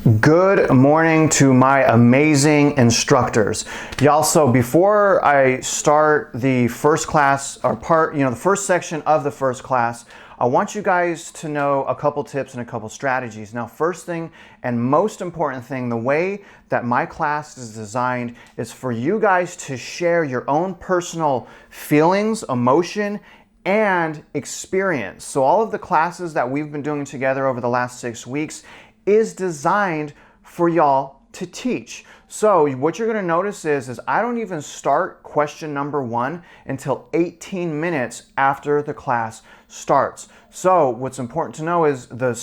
Good morning to my amazing instructors. Y'all, so before I start the first class or the first section of the first class, I want you guys to know a couple tips and a couple strategies. Now, first thing and most important thing, the way that my class is designed is for you guys to share your own personal feelings, emotion, and experience. So all of the classes that we've been doing together over the last 6 weeks is designed for y'all to teach. So what you're gonna notice is I don't even start question number 1 until 18 minutes after the class starts. So what's important to know is the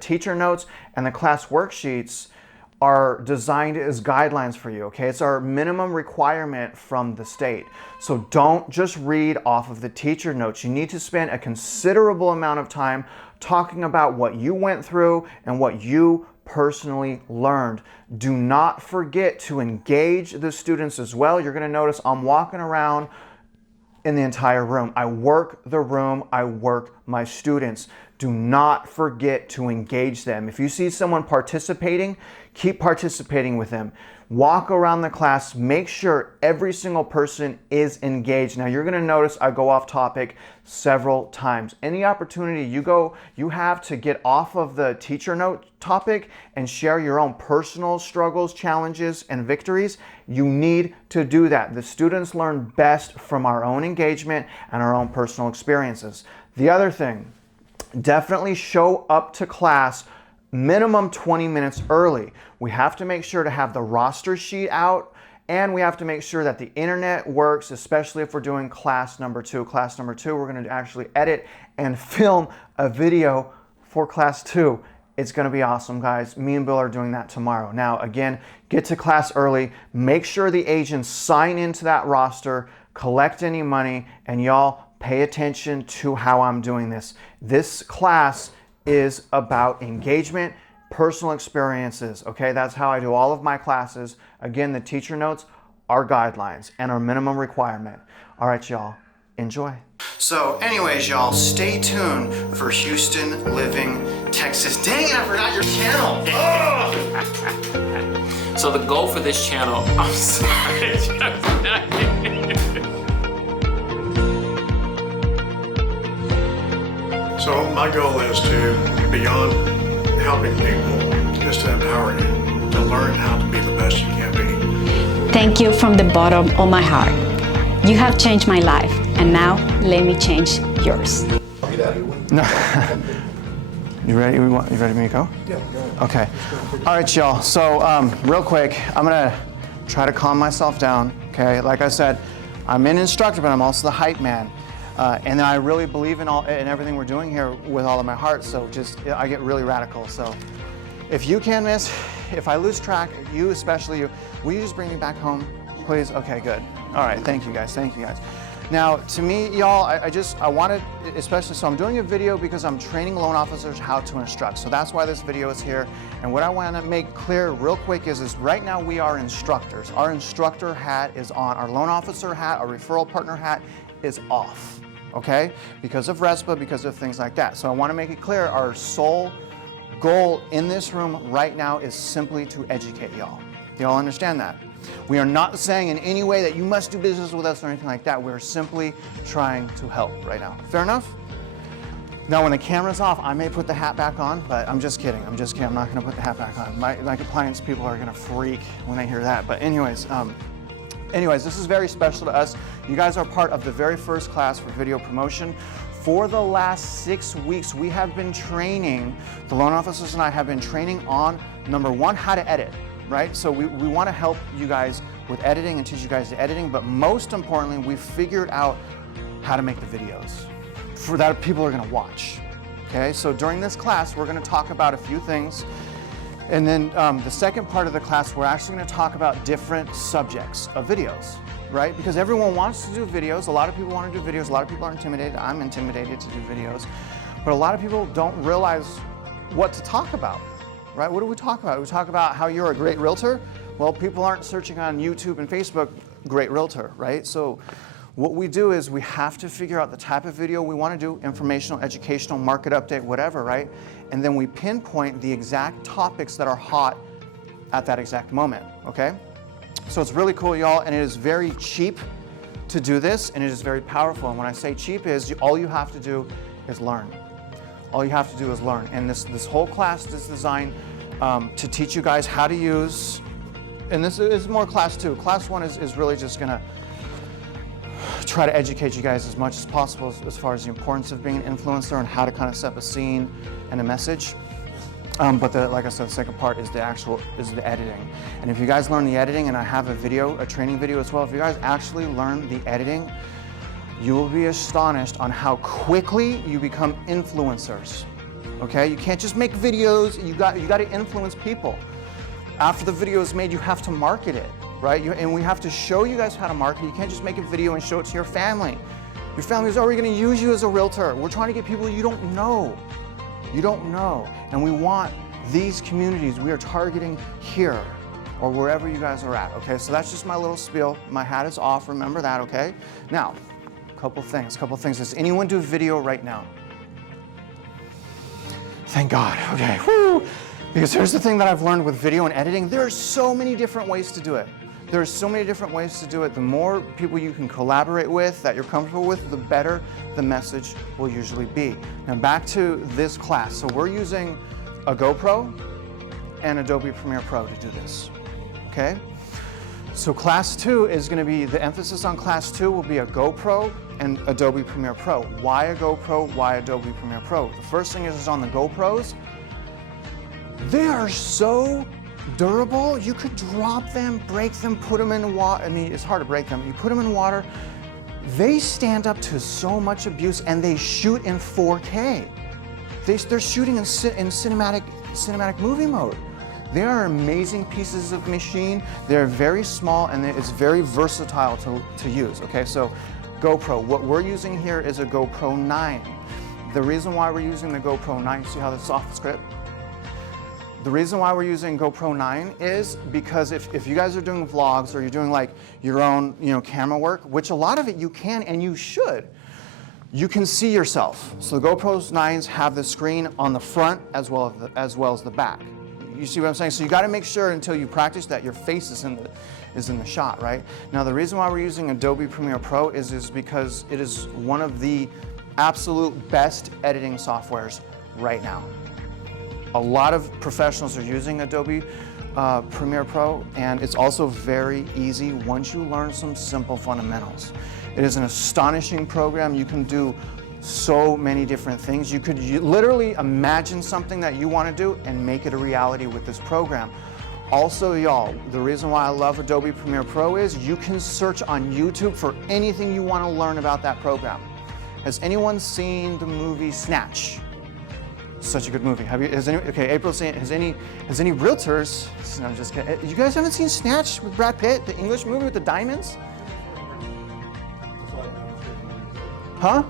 teacher notes and the class worksheets are designed as guidelines for you, okay? It's our minimum requirement from the state. So don't just read off of the teacher notes. You need to spend a considerable amount of time talking about what you went through and what you personally learned. Do not forget to engage the students as well. You're gonna notice I'm walking around in the entire room. I work the room, I work my students. Do not forget to engage them. If you see someone participating, keep participating with them. Walk around the class, make sure every single person is engaged. Now you're gonna notice I go off topic several times. Any opportunity you have to get off of the teacher note topic and share your own personal struggles, challenges, and victories, you need to do that. The students learn best from our own engagement and our own personal experiences. The other thing, definitely show up to class minimum 20 minutes early. We have to make sure to have the roster sheet out, and we have to make sure that the internet works, especially if we're doing class number 2. Class number 2, we're going to actually edit and film a video for class 2. It's going to be awesome, guys. Me and Bill are doing that tomorrow. Now, again, get to class early. Make sure the agents sign into that roster, collect any money, and y'all pay attention to how I'm doing this. This class is about engagement, personal experiences, okay? That's how I do all of my classes. Again, the teacher notes are guidelines and our minimum requirement. All right, y'all, enjoy. So anyways, y'all, stay tuned for Houston Living, Texas. Dang it, I forgot your channel. So the goal for this channel, I'm sorry. So my goal is to, beyond helping people, is to empower you to learn how to be the best you can be. Thank you from the bottom of my heart. You have changed my life, and now let me change yours. No. You ready? You ready for me to go? Yeah. Okay. All right, y'all. So real quick, I'm gonna try to calm myself down. Okay. Like I said, I'm an instructor, but I'm also the hype man. And I really believe in everything we're doing here with all of my heart, so I get really radical. So if you can miss, if I lose track, you especially, will you just bring me back home, please? Okay, good. All right, thank you guys. Now, to me, y'all, I wanted, especially, so I'm doing a video because I'm training loan officers how to instruct. So that's why this video is here. And what I want to make clear real quick is right now we are instructors. Our instructor hat is on, our loan officer hat, our referral partner hat is off. Okay, because of RESPA, because of things like that. So I want to make it clear, our sole goal in this room right now is simply to educate y'all. Y'all understand that? We are not saying in any way that you must do business with us or anything like that. We're simply trying to help right now. Fair enough? Now when the camera's off, I may put the hat back on, but I'm just kidding. I'm not going to put the hat back on. My compliance people are going to freak when they hear that. But anyways, this is very special to us. You guys are part of the very first class for video promotion. For the last 6 weeks, we have been training, the loan officers and I have been training on, number 1, how to edit, right? So we want to help you guys with editing and teach you guys the editing, but most importantly, we've figured out how to make the videos for that people are going to watch. Okay, so during this class, we're going to talk about a few things. And then the second part of the class, we're actually going to talk about different subjects of videos, right? Because everyone wants to do videos. A lot of people want to do videos. A lot of people are intimidated. I'm intimidated to do videos. But a lot of people don't realize what to talk about, right? What do we talk about? We talk about how you're a great realtor. Well, people aren't searching on YouTube and Facebook, great realtor, right? So what we do is we have to figure out the type of video we want to do, informational, educational, market update, whatever, right? And then we pinpoint the exact topics that are hot at that exact moment, okay? So it's really cool, y'all, and it is very cheap to do this, and it is very powerful. And when I say cheap is, all you have to do is learn. All you have to do is learn. And this whole class is designed to teach you guys how to use, and this is more class 2. Class 1 is really just gonna try to educate you guys as much as possible as far as the importance of being an influencer and how to kind of set up a scene and a message. But like I said, the second part is the editing. And if you guys learn the editing, and I have a training video as well, if you guys actually learn the editing, you will be astonished on how quickly you become influencers. Okay, you can't just make videos. You got to influence people. After the video is made, you have to market it, right? And we have to show you guys how to market. You can't just make a video and show it to your family. Your family is already going to use you as a realtor. We're trying to get people you don't know. You don't know. And we want these communities we are targeting here or wherever you guys are at, okay? So that's just my little spiel. My hat is off, remember that, okay? Now, couple things. Does anyone do video right now? Thank God, okay, woo! Because here's the thing that I've learned with video and editing, there are so many different ways to do it. There are so many different ways to do it. The more people you can collaborate with, that you're comfortable with, the better the message will usually be. Now back to this class. So we're using a Gopro and Adobe Premiere Pro to do this, okay? So class 2 is gonna be, the emphasis on class 2 will be a Gopro and Adobe Premiere Pro. Why a Gopro? Why Adobe Premiere Pro? The first thing is on the GoPros, they are so durable. You could drop them, break them, put them in water. I mean, it's hard to break them. You put them in water, they stand up to so much abuse, and they shoot in 4K. They're shooting in cinematic movie mode. They are amazing pieces of machine. They're very small, and it's very versatile to use. Okay, so GoPro. What we're using here is a GoPro 9. The reason why we're using the GoPro 9, see how this is off the script? The reason why we're using GoPro 9 is because if you guys are doing vlogs or you're doing like your own, camera work, which a lot of it you can and you should, you can see yourself. So the GoPro 9s have the screen on the front as well as the back. You see what I'm saying? So you got to make sure until you practice that your face is in the shot, right? Now the reason why we're using Adobe Premiere Pro is because it is one of the absolute best editing softwares right now. A lot of professionals are using Adobe Premiere Pro, and it's also very easy once you learn some simple fundamentals. It is an astonishing program. You can do so many different things. You could literally imagine something that you want to do and make it a reality with this program. Also, y'all, the reason why I love Adobe Premiere Pro is you can search on YouTube for anything you want to learn about that program. Has anyone seen the movie Snatch? Such a good movie. April's saying, has any realtors, no, I'm just kidding. You guys haven't seen Snatch with Brad Pitt, the English movie with the diamonds? Huh?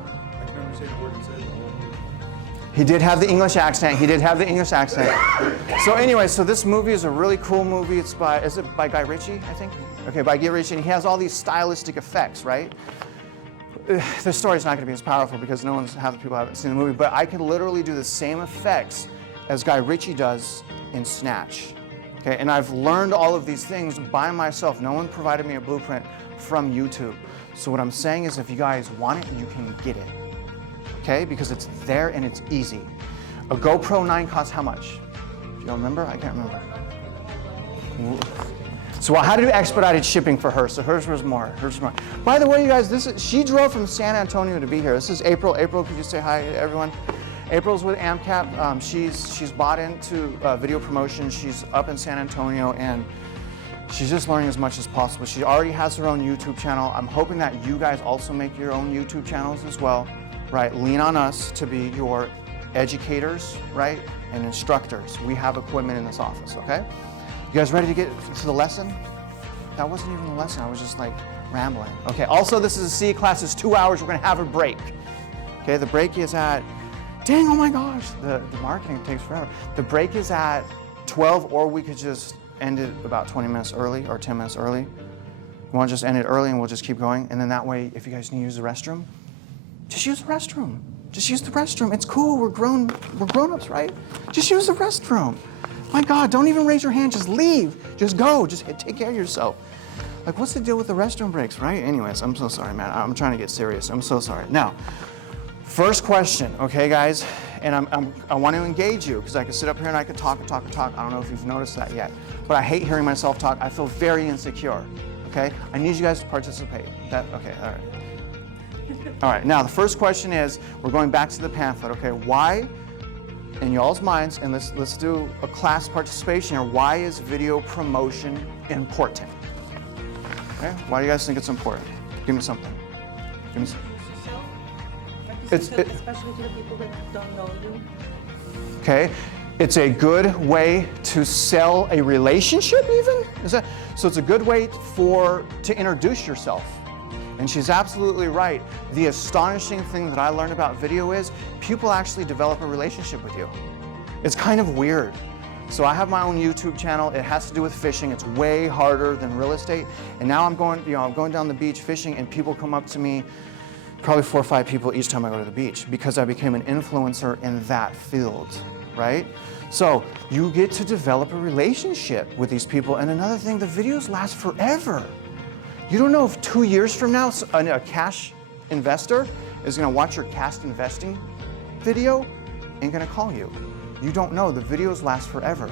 He did have the English accent. So anyway, so this movie is a really cool movie. Is it by Guy Ritchie, I think? Okay, by Guy Ritchie, and he has all these stylistic effects, right? The story's not going to be as powerful because half the people haven't seen the movie, but I can literally do the same effects as Guy Ritchie does in Snatch. Okay, and I've learned all of these things by myself. No one provided me a blueprint from YouTube. So what I'm saying is if you guys want it, you can get it. Okay, because it's there and it's easy. A GoPro 9 costs how much? Do you remember? I can't remember. So I had to do expedited shipping for her, so hers was more. By the way, you guys, she drove from San Antonio to be here. This is April. April, could you say hi to everyone? April's with Amcap. She's bought into video promotion. She's up in San Antonio, and she's just learning as much as possible. She already has her own YouTube channel. I'm hoping that you guys also make your own YouTube channels as well, right? Lean on us to be your educators, right, and instructors. We have equipment in this office, okay? You guys ready to get to the lesson? That wasn't even the lesson, I was just like rambling. Okay, also this is a C class, it's 2 hours, we're gonna have a break. Okay, the break is at, oh my gosh, the marketing takes forever. The break is at 12, or we could just end it about 20 minutes early or 10 minutes early. You want to just end it early and we'll just keep going? And then that way, if you guys need to use the restroom, just use the restroom. Just use the restroom. It's cool. We're grown-ups, right? Just use the restroom. My God, don't even raise your hand. Just leave. Just go. Just take care of yourself. Like, what's the deal with the restroom breaks, right? Anyways, I'm so sorry, man. I'm trying to get serious. I'm so sorry. Now, first question, okay, guys? And I want to engage you because I could sit up here and I could talk and talk and talk. I don't know if you've noticed that yet, but I hate hearing myself talk. I feel very insecure, okay? I need you guys to participate. Okay, all right. All right, now the first question is, we're going back to the pamphlet, okay? Why, in y'all's minds, and let's do a class participation here, why is video promotion important? Okay, why do you guys think it's important? Give me something. Give me something. Especially to the people that don't know you. Okay, it's a good way to sell a relationship even? So it's a good way to introduce yourself. And she's absolutely right. The astonishing thing that I learned about video is people actually develop a relationship with you. It's kind of weird. So I have my own YouTube channel. It has to do with fishing. It's way harder than real estate. And now I'm going down the beach fishing and people come up to me, probably 4 or 5 people each time I go to the beach because I became an influencer in that field, right? So you get to develop a relationship with these people. And another thing, the videos last forever. You don't know if 2 years from now, a cash investor is gonna watch your cash investing video and gonna call you. You don't know, the videos last forever.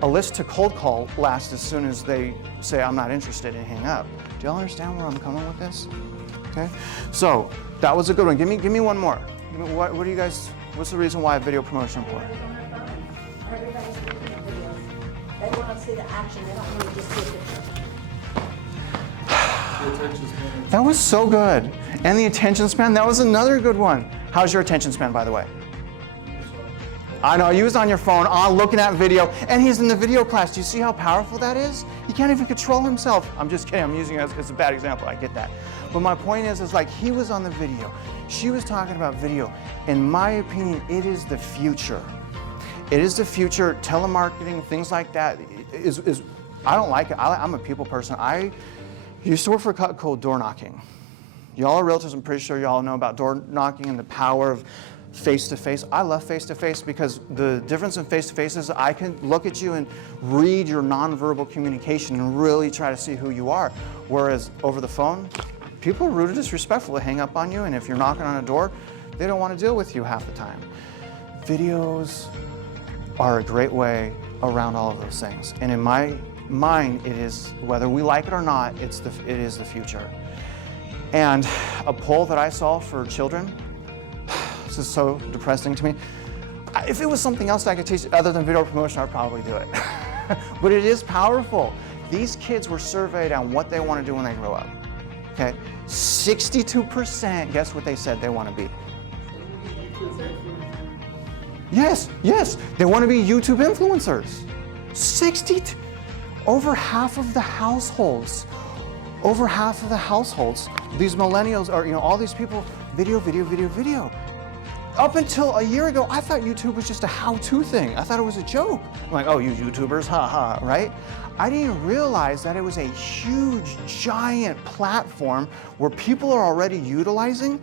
A list to cold call lasts as soon as they say, I'm not interested, and hang up. Do y'all understand where I'm coming with this? Okay, so that was a good one. Give me one more. What do you guys, what's the reason why video promotion is important? Everybody's looking at videos. They want to see the action, they don't want to just see a picture. That was so good. And the attention span, that was another good one. How's your attention span, by the way? I know, he was on your phone, looking at video, and he's in the video class. Do you see how powerful that is? He can't even control himself. I'm just kidding, I'm using it as a bad example, I get that. But my point is like he was on the video. She was talking about video. In my opinion, it is the future. It is the future. Telemarketing, things like that is I don't like it. I'm a people person. I used to work for a company called door knocking. Y'all are realtors, I'm pretty sure y'all know about door knocking and the power of face-to-face. I love face-to-face because the difference in face-to-face is I can look at you and read your nonverbal communication and really try to see who you are. Whereas over the phone, people are rude and disrespectful to hang up on you, and if you're knocking on a door, they don't want to deal with you half the time. Videos are a great way around all of those things. And in my mind, it is, whether we like it or not, it is the future. And a poll that I saw for children, this is so depressing to me. If it was something else I could teach other than video promotion, I'd probably do it. But it is powerful. These kids were surveyed on what they want to do when they grow up. Okay, 62%, guess what they said they want to be? Yes, they want to be YouTube influencers. Over half of the households, these millennials are, all these people, video. Up until a year ago, I thought YouTube was just a how-to thing. I thought it was a joke. I'm like, oh, you YouTubers, haha, right? I didn't realize that it was a huge, giant platform where people are already utilizing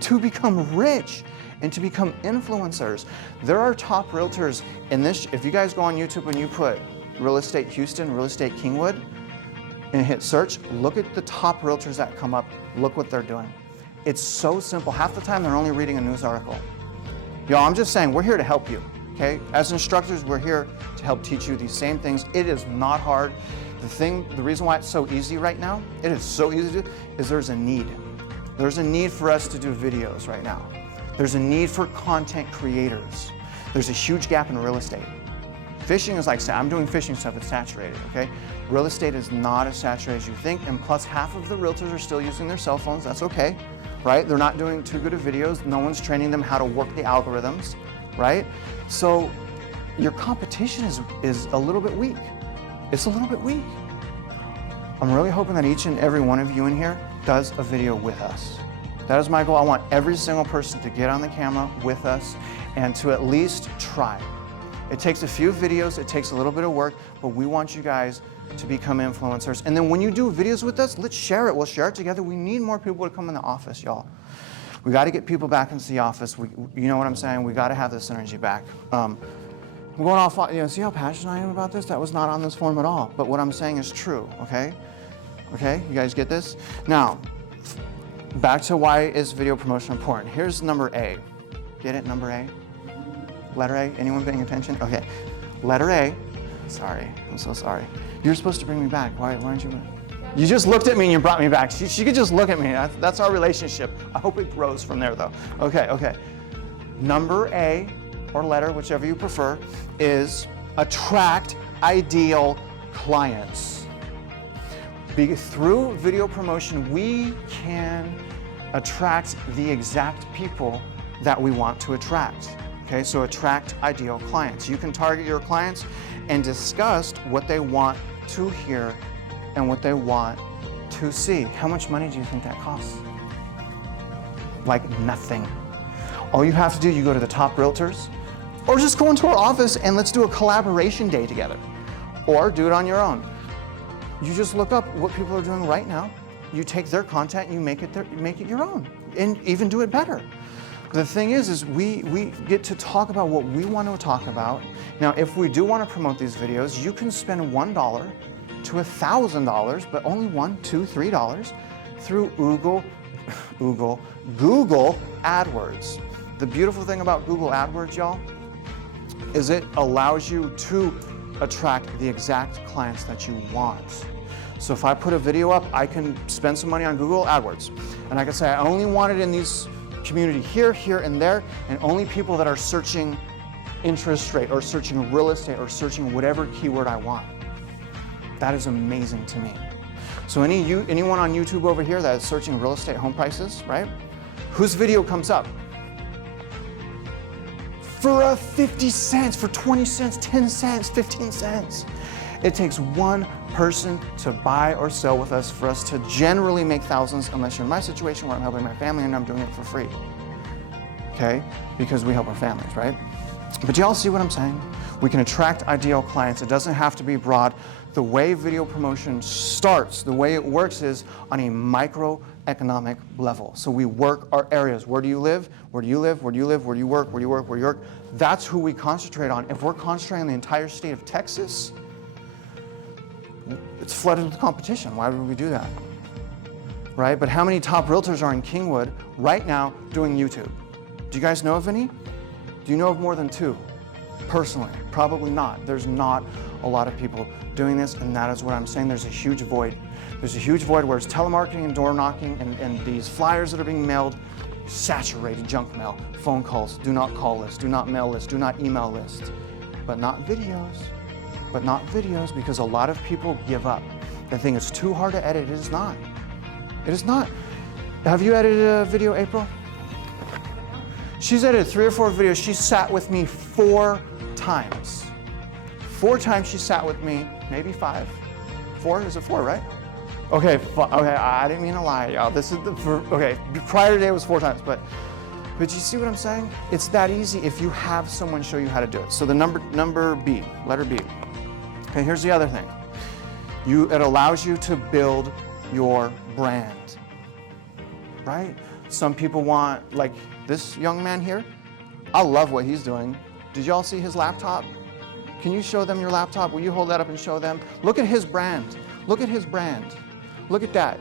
to become rich and to become influencers. There are top realtors in this. If you guys go on YouTube and you put Real Estate Houston, Real Estate Kingwood, and hit search, look at the top realtors that come up. Look what they're doing. It's so simple. Half the time they're only reading a news article. Y'all, I'm just saying, we're here to help you, okay? As instructors, we're here to help teach you these same things. It is not hard. The reason why it's so easy right now, it is so easy to do, is there's a need. There's a need for us to do videos right now. There's a need for content creators. There's a huge gap in real estate. Fishing is like, I'm doing fishing stuff, it's saturated, okay? Real estate is not as saturated as you think, and plus half of the realtors are still using their cell phones, that's okay, right? They're not doing too good of videos, no one's training them how to work the algorithms, right? So your competition is a little bit weak. It's a little bit weak. I'm really hoping that each and every one of you in here does a video with us. That is my goal. I want every single person to get on the camera with us and to at least try. It takes a few videos, it takes a little bit of work, but we want you guys to become influencers. And then when you do videos with us, let's share it. We'll share it together. We need more people to come in the office, y'all. We got to get people back into the office. You know what I'm saying? We got to have this energy back. I'm going off, see how passionate I am about this? That was not on this form at all. But what I'm saying is true, okay? Okay, you guys get this? Now, back to why is video promotion important. Here's number A. Get it, number A? Letter A, anyone paying attention? Okay, letter A. Sorry, I'm so sorry. You're supposed to bring me back. Why aren't you? You just looked at me and you brought me back. She could just look at me. That's our relationship. I hope it grows from there though. Okay. Number A, or letter, whichever you prefer, is attract ideal clients. Through video promotion, we can attract the exact people that we want to attract. Okay, so attract ideal clients. You can target your clients and discuss what they want to hear and what they want to see. How much money do you think that costs? Like nothing. All you have to do, you go to the top realtors, or just go into our office and let's do a collaboration day together. Or do it on your own. You just look up what people are doing right now. You take their content and you make it your own, and even do it better. The thing is we get to talk about what we want to talk about. Now, if we do want to promote these videos, you can spend $1 to $1,000, but only $1, $2, $3 through Google AdWords. The beautiful thing about Google AdWords, y'all, is it allows you to attract the exact clients that you want. So if I put a video up, I can spend some money on Google AdWords. And I can say, I only want it in these community here, here, and there, and only people that are searching interest rate or searching real estate or searching whatever keyword I want. That is amazing to me. So anyone on YouTube over here that is searching real estate home prices, right? Whose video comes up? For 50 cents, for 20 cents, 10 cents, 15 cents. It takes one person to buy or sell with us for us to generally make thousands, unless you're in my situation where I'm helping my family and I'm doing it for free. Okay? Because we help our families, right? But y'all see what I'm saying? We can attract ideal clients. It doesn't have to be broad. The way video promotion starts, the way it works is on a microeconomic level. So we work our areas. Where do you live? Where do you live? Where do you live? Where do you work? Where do you work? Where do you work? That's who we concentrate on. If we're concentrating on the entire state of Texas, it's flooded with competition. Why would we do that? Right? But how many top realtors are in Kingwood right now doing YouTube? Do you guys know of any? Do you know of more than 2? Personally, probably not. There's not a lot of people doing this, and that is what I'm saying. There's a huge void. There's a huge void where it's telemarketing and door knocking and these flyers that are being mailed, saturated junk mail, phone calls, do not call list, do not mail list, do not email list, but not videos. But not videos, because a lot of people give up. They think it's too hard to edit. It is not. It is not. Have you edited a video, April? She's edited 3 or 4 videos. She sat with me 4 times. 4 times she sat with me, maybe 5. 4? Is it 4, right? Okay, okay. I didn't mean to lie, y'all. This is okay. Prior today was 4 times, but you see what I'm saying? It's that easy if you have someone show you how to do it. So the number B, letter B. Okay, here's the other thing. It allows you to build your brand, right? Some people want, like this young man here, I love what he's doing. Did y'all see his laptop? Can you show them your laptop? Will you hold that up and show them? Look at his brand. Look at his brand. Look at that.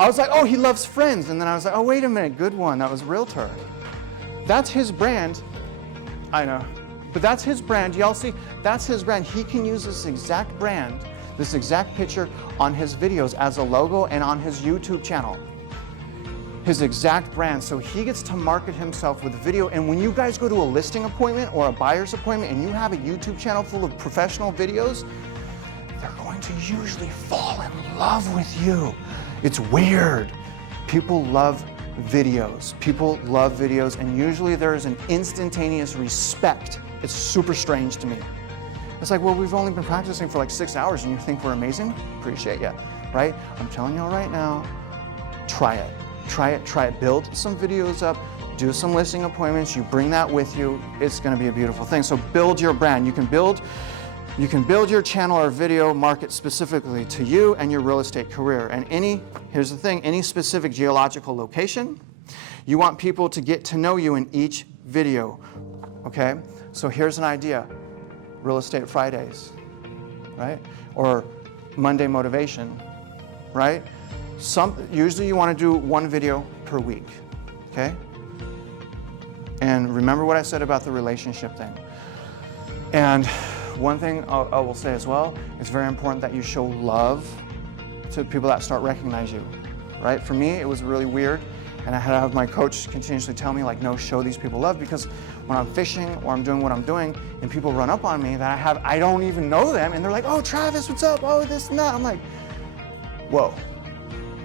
I was like, oh, he loves Friends. And then I was like, oh, wait a minute, good one. That was Realtor. That's his brand. I know. But that's his brand. Y'all see? That's his brand. He can use this exact brand, this exact picture on his videos as a logo and on his YouTube channel. His exact brand. So he gets to market himself with video. And when you guys go to a listing appointment or a buyer's appointment and you have a YouTube channel full of professional videos, they're going to usually fall in love with you. It's weird. People love videos. People love videos, and usually there is an instantaneous respect. It's super strange to me. It's like, well, we've only been practicing for like 6 hours and you think we're amazing? Appreciate you, right? I'm telling y'all right now, try it. Try it, try it. Build some videos up, do some listing appointments, you bring that with you, it's gonna be a beautiful thing. So build your brand. You can build You can build your channel or video market specifically to you and your real estate career. And here's the thing, any specific geological location, you want people to get to know you in each video, okay? So here's an idea, Real Estate Fridays, right? Or Monday Motivation, right? Usually you want to do one video per week, okay? And remember what I said about the relationship thing. And one thing I will say as well, it's very important that you show love to people that start recognize you, right? For me, it was really weird, and I had to have my coach continuously tell me, like, no, show these people love, because when I'm fishing or I'm doing what I'm doing, and people run up on me that I don't even know them, and they're like, oh, Travis, what's up? Oh, this and that. I'm like, whoa.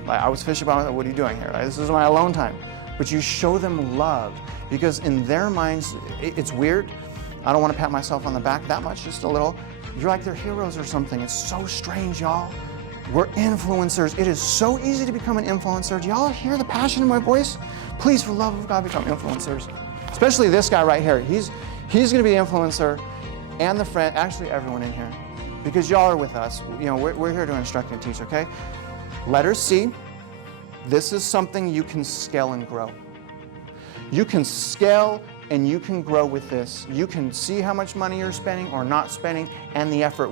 Like, I was fishing by myself, what are you doing here? Right? This is my alone time. But you show them love, because in their minds, it's weird. I don't want to pat myself on the back that much, just a little. You're like their heroes or something. It's so strange, y'all. We're influencers. It is so easy to become an influencer. Do y'all hear the passion in my voice? Please, for the love of God, become influencers. Especially this guy right here. He's going to be the influencer and the friend, actually everyone in here, because y'all are with us. You know, we're here to instruct and teach, okay? Letter C, this is something you can scale and grow. You can scale and you can grow with this. You can see how much money you're spending or not spending and the effort.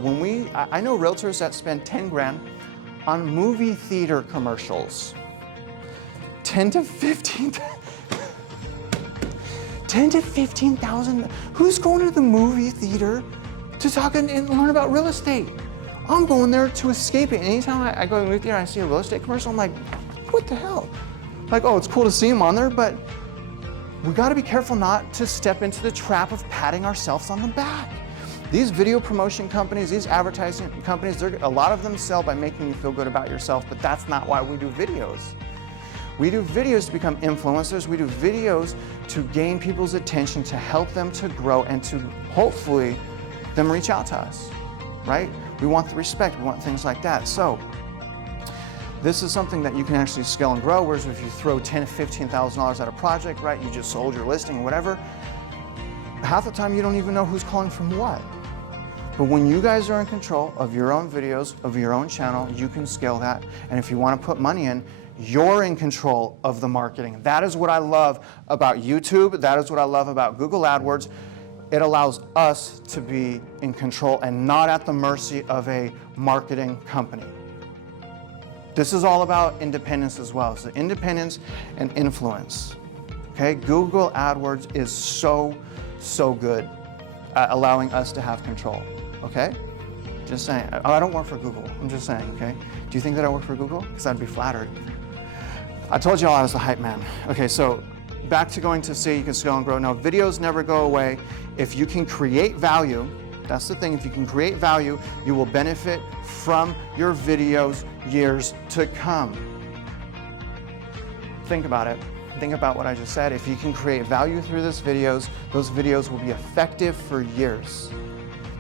I know realtors that spend 10 grand on movie theater commercials. 10 to 15,000. Who's going to the movie theater to talk and learn about real estate? I'm going there to escape it. Anytime I go to the movie theater and I see a real estate commercial, I'm like, what the hell? Like, oh, it's cool to see them on there, but we got to be careful not to step into the trap of patting ourselves on the back. These video promotion companies, these advertising companies, a lot of them sell by making you feel good about yourself, but that's not why we do videos. We do videos to become influencers. We do videos to gain people's attention, to help them to grow, and to hopefully them reach out to us, right? We want the respect, we want things like that. So this is something that you can actually scale and grow, whereas if you throw $10,000 to $15,000 at a project, right, you just sold your listing or whatever, half the time you don't even know who's calling from what. But when you guys are in control of your own videos, of your own channel, you can scale that. And if you want to put money in, you're in control of the marketing. That is what I love about YouTube. That is what I love about Google AdWords. It allows us to be in control and not at the mercy of a marketing company. This is all about independence as well. So independence and influence. Okay, Google AdWords is so good at allowing us to have control. Okay? Just saying. I don't work for Google. I'm just saying, okay? Do you think that I work for Google? Because I'd be flattered. I told y'all I was the hype man. Okay, so back to going to see you can scale and grow. No, videos never go away. If you can create value, that's the thing, if you can create value, you will benefit from your videos years to come. Think about it. Think about what I just said. If you can create value through those videos will be effective for years.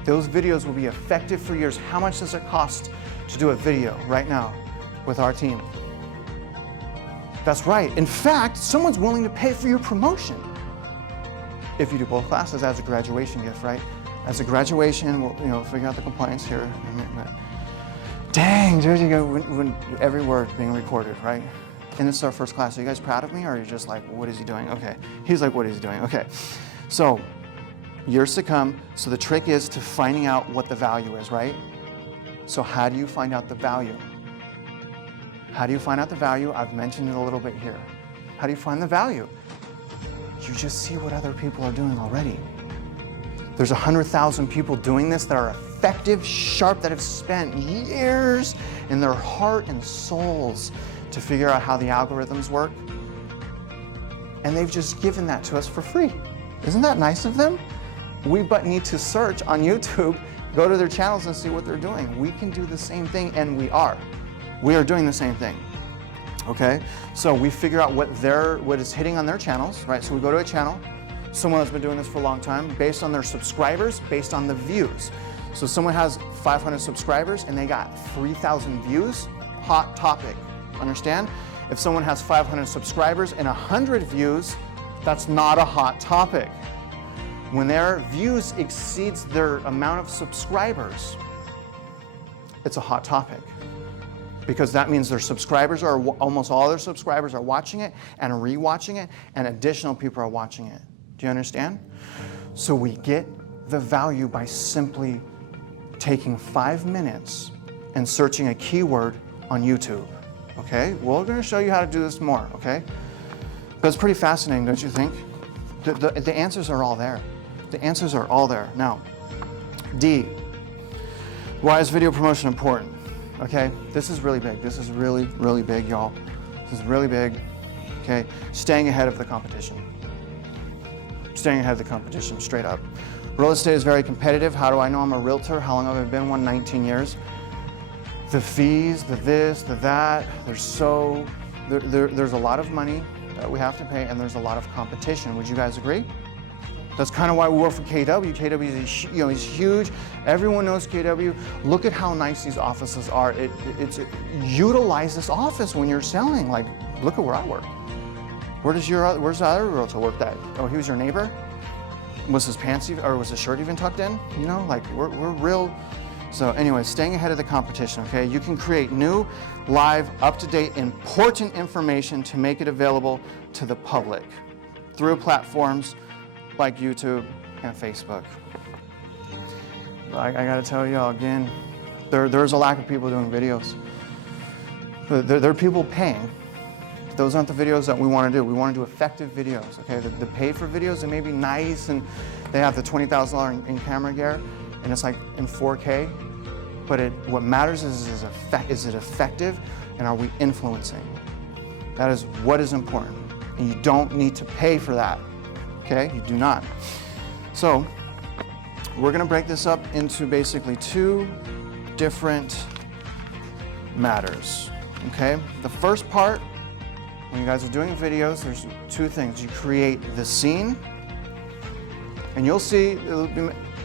Those videos will be effective for years. How much does it cost to do a video right now with our team? That's right. In fact, someone's willing to pay for your promotion. If you do both classes as a graduation gift, right? As a graduation, we'll figure out the compliance here. Dang, there you go, when every word being recorded, right? And this is our first class. Are you guys proud of me, or are you just like, what is he doing? Okay, he's like, what is he doing? Okay, so years to come. So the trick is to finding out what the value is, right? So how do you find out the value? How do you find out the value? I've mentioned it a little bit here. How do you find the value? You just see what other people are doing already. There's 100,000 people doing this that are effective, sharp, that have spent years in their heart and souls to figure out how the algorithms work. And they've just given that to us for free. Isn't that nice of them? We but need to search on YouTube, go to their channels and see what they're doing. We can do the same thing, and we are. We are doing the same thing. Okay? So we figure out what is hitting on their channels, right? So we go to a channel. Someone has been doing this for a long time, based on their subscribers, based on the views. So someone has 500 subscribers and they got 3,000 views, hot topic, understand? If someone has 500 subscribers and 100 views, that's not a hot topic. When their views exceeds their amount of subscribers, it's a hot topic. Because that means their subscribers are, almost all their subscribers are watching it and rewatching it, and additional people are watching it. Do you understand? So we get the value by simply taking 5 minutes and searching a keyword on YouTube. Okay? We're going to show you how to do this more, okay? But it's pretty fascinating, don't you think? The answers are all there. The answers are all there. Now, D, why is video promotion important? Okay, this is really big. This is really, really big, y'all. This is really big. Okay, staying ahead of the competition. Staying ahead of the competition, straight up. Real estate is very competitive. How do I know I'm a realtor? How long have I been one? 19 years. The fees, the this, the that, there's a lot of money that we have to pay, and there's a lot of competition. Would you guys agree? That's kind of why we work for KW. KW is, is huge. Everyone knows KW. Look at how nice these offices are. Utilize this office when you're selling. Like, look at where I work. Where's the other realtor work that? Oh, he was your neighbor? Was his pants or was his shirt even tucked in? You know, like we're real. So anyway, staying ahead of the competition, okay? You can create new, live, up-to-date, important information to make it available to the public through platforms like YouTube and Facebook. I gotta tell y'all again, there's a lack of people doing videos. There are people paying. Those aren't the videos that we want to do. We want to do effective videos, okay? The pay for videos, they may be nice and they have the $20,000 in camera gear and it's like in 4K, but what matters is it effective and are we influencing? That is what is important. And you don't need to pay for that. Okay, you do not. So we're going to break this up into basically 2 different matters. Okay, the first part, when you guys are doing videos, there's 2 things. You create the scene, and you'll see,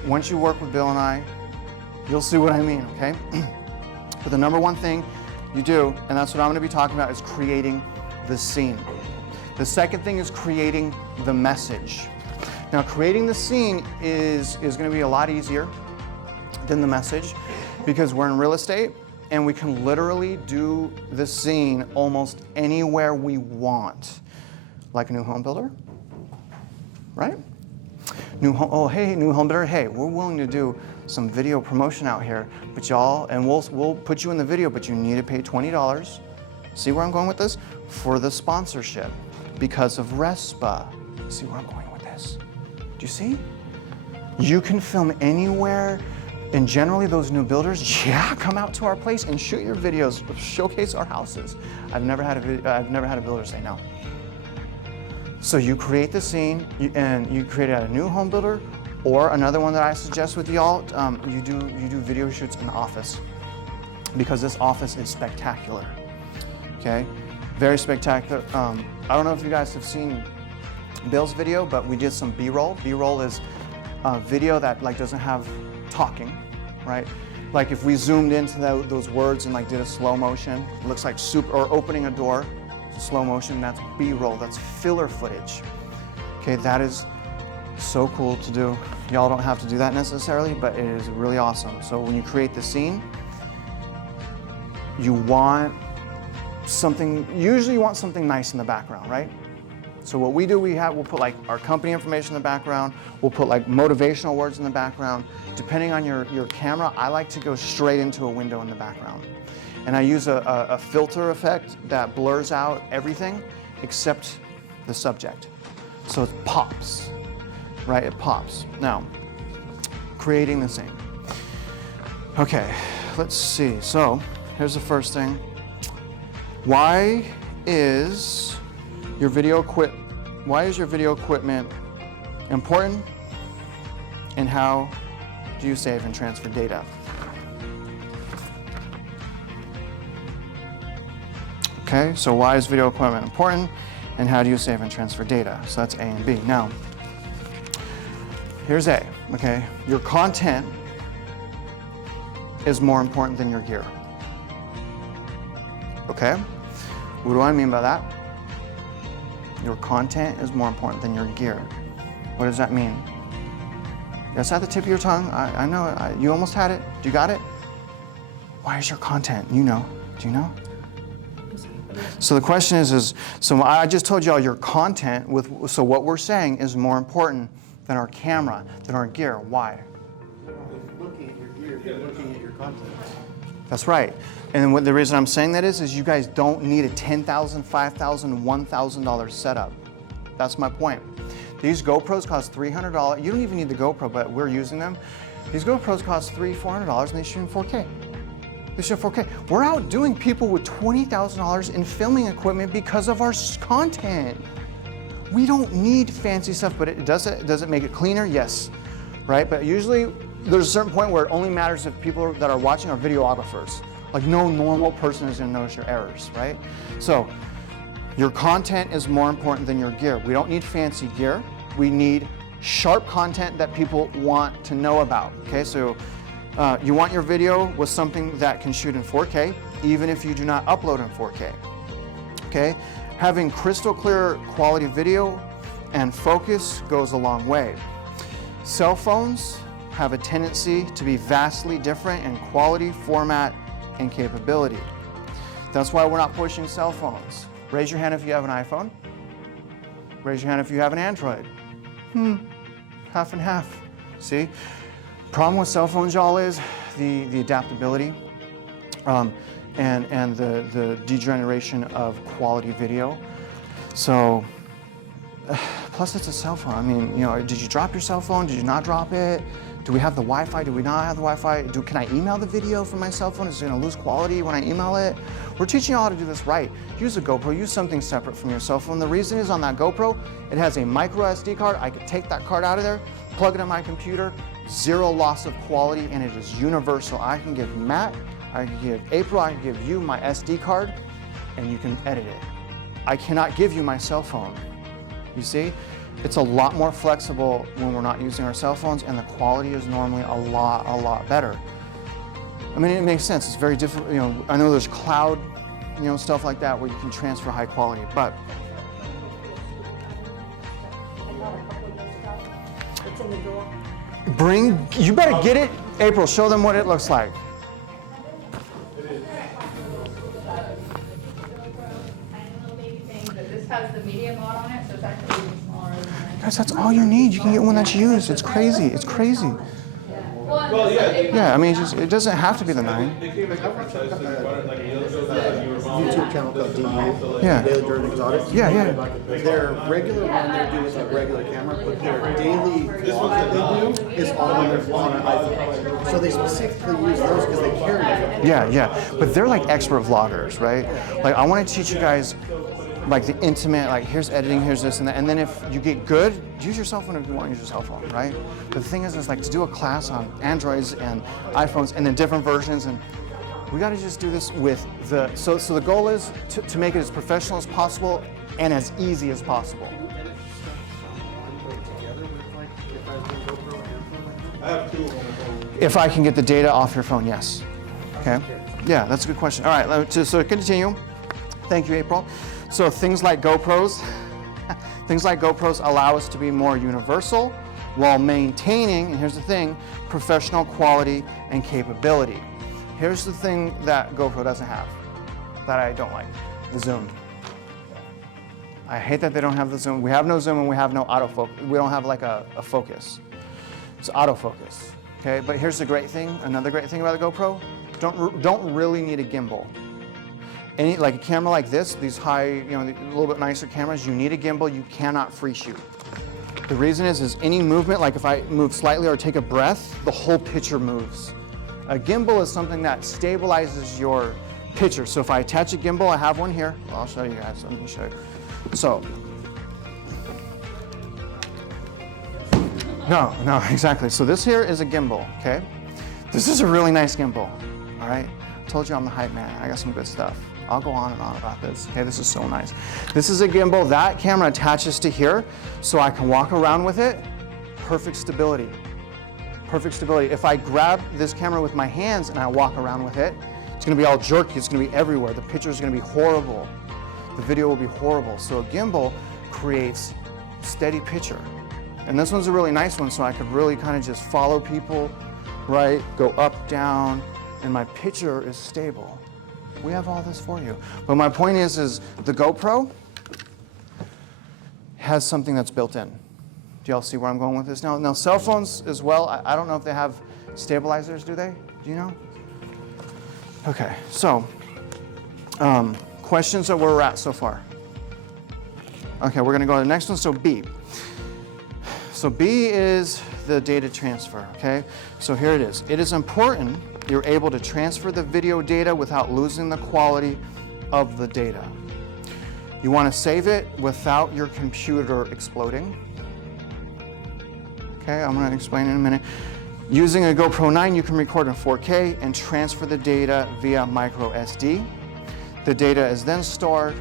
once you work with Bill and I, you'll see what I mean, okay? But the number 1 thing you do, and that's what I'm going to be talking about, is creating the scene. The second thing is creating the message. Now, creating the scene is going to be a lot easier than the message because we're in real estate and we can literally do the scene almost anywhere we want. Like a new home builder, right? New home builder, hey, we're willing to do some video promotion out here, but y'all, and we'll put you in the video, but you need to pay $20. See where I'm going with this? For the sponsorship. Because of RESPA. See where I'm going with this? Do you see? You can film anywhere, and generally those new builders, come out to our place and shoot your videos, showcase our houses. I've never had a builder say no. So you create the scene, and you create a new home builder, or another one that I suggest with y'all, you do video shoots in the office, because this office is spectacular. Okay, very spectacular. I don't know if you guys have seen Bill's video, but we did some B-roll. B-roll is a video that doesn't have talking, right? Like if we zoomed into those words and did a slow motion, it looks like or opening a door, slow motion, that's B-roll, that's filler footage. Okay, that is so cool to do. Y'all don't have to do that necessarily, but it is really awesome. So when you create the scene, you want something, usually you want something nice in the background, right? So what we do, we'll put our company information in the background, we'll put motivational words in the background. Depending on your camera, I like to go straight into a window in the background. And I use a filter effect that blurs out everything except the subject. So it pops, right? It pops. Now, creating the scene. Okay, let's see. So here's the first thing. Why is your video equipment important, and how do you save and transfer data? Okay, so why is video equipment important, and how do you save and transfer data? So that's A and B. Now, here's A, okay? Your content is more important than your gear. Okay? What do I mean by that? Your content is more important than your gear. What does that mean? That's at the tip of your tongue. I know it. You almost had it. Do you got it? Why is your content? You know. Do you know? So the question is so I just told y'all your content so what we're saying is more important than our camera, than our gear. Why? Looking at your gear, you're looking at your content. That's right. And the reason I'm saying that is you guys don't need a $10,000, $5,000, $1,000 setup. That's my point. These GoPros cost $300. You don't even need the GoPro, but we're using them. These GoPros cost $300, $400, and they shoot in 4K. They shoot 4K. We're outdoing people with $20,000 in filming equipment because of our content. We don't need fancy stuff, but does it make it cleaner? Yes, right? But usually there's a certain point where it only matters if people that are watching are videographers. Like no normal person is gonna notice your errors, right? So your content is more important than your gear. We don't need fancy gear. We need sharp content that people want to know about, okay? So you want your video with something that can shoot in 4K, even if you do not upload in 4K, okay? Having crystal clear quality video and focus goes a long way. Cell phones have a tendency to be vastly different in quality, format, and capability. That's why we're not pushing cell phones. Raise your hand if you have an iPhone. Raise your hand if you have an Android. Half and half. See? Problem with cell phones, y'all, is the adaptability and the degeneration of quality video. So, plus it's a cell phone. I mean, you know, did you drop your cell phone? Did you not drop it? Do we have the Wi-Fi? Do we not have the Wi-Fi? Can I email the video from my cell phone? Is it gonna lose quality when I email it? We're teaching you how to do this right. Use a GoPro, use something separate from your cell phone. The reason is on that GoPro, it has a micro SD card. I could take that card out of there, plug it in my computer, zero loss of quality, and it is universal. I can give Matt, I can give April, I can give you my SD card, and you can edit it. I cannot give you my cell phone. You see? It's a lot more flexible when we're not using our cell phones, and the quality is normally a lot better. I mean, it makes sense. It's very different. You know, I know there's cloud, you know, stuff like that where you can transfer high quality, but It's in the door. you better get it. April, show them what it looks like. This has the media mod on it, so it's actually even smaller than that. Guys, that's all you need. You can get one that's used. It's crazy. It's crazy. Well, Yeah, I mean, it doesn't have to be the 9. YouTube channel called DU, Yeah. Daily Jordan Exotic. Yeah. Their regular one they do with a regular camera, but their daily vlog that they do is on an iPhone. So they specifically use those because they carry them. Yeah. But they're like expert vloggers, right? Like, I want to teach you guys like the intimate, like here's editing, here's this and that. And then if you get good, use your cell phone if you want to use your cell phone, right? But the thing is like to do a class on Androids and iPhones and then different versions, and we got to just do this with so the goal is to make it as professional as possible and as easy as possible. If I can get the data off your phone, yes. Okay. Yeah, that's a good question. All right, so continue. Thank you, April. So things like GoPros allow us to be more universal while maintaining, and here's the thing, professional quality and capability. Here's the thing that GoPro doesn't have, that I don't like, the zoom. I hate that they don't have the zoom. We have no zoom and we have no autofocus. We don't have like a focus. It's autofocus, okay? But here's the great thing, another great thing about the GoPro, don't really need a gimbal. Like a camera like this, these high, you know, a little bit nicer cameras, you need a gimbal, you cannot free shoot. The reason is any movement, like if I move slightly or take a breath, the whole picture moves. A gimbal is something that stabilizes your picture. So if I attach a gimbal, I have one here. I'll show you guys, let me show you. So, no, exactly. So this here is a gimbal, okay? This is a really nice gimbal, all right? I told you I'm the hype man, I got some good stuff. I'll go on and on about this. Okay, this is so nice. This is a gimbal. That camera attaches to here, so I can walk around with it. Perfect stability. Perfect stability. If I grab this camera with my hands and I walk around with it, it's gonna be all jerky, it's gonna be everywhere. The picture is gonna be horrible. The video will be horrible. So a gimbal creates steady picture. And this one's a really nice one, so I could really kind of just follow people, right? Go up, down, and my picture is stable. We have all this for you. But my point is the GoPro has something that's built in. Do y'all see where I'm going with this? Now cell phones as well, I don't know if they have stabilizers, do they? Do you know? Okay, so questions of where we're at so far. Okay, we're gonna go to the next one, so B. So B is the data transfer, okay? So here it is. It is important you're able to transfer the video data without losing the quality of the data. You wanna save it without your computer exploding. Okay, I'm gonna explain in a minute. Using a GoPro 9, you can record in 4K and transfer the data via micro SD. The data is then stored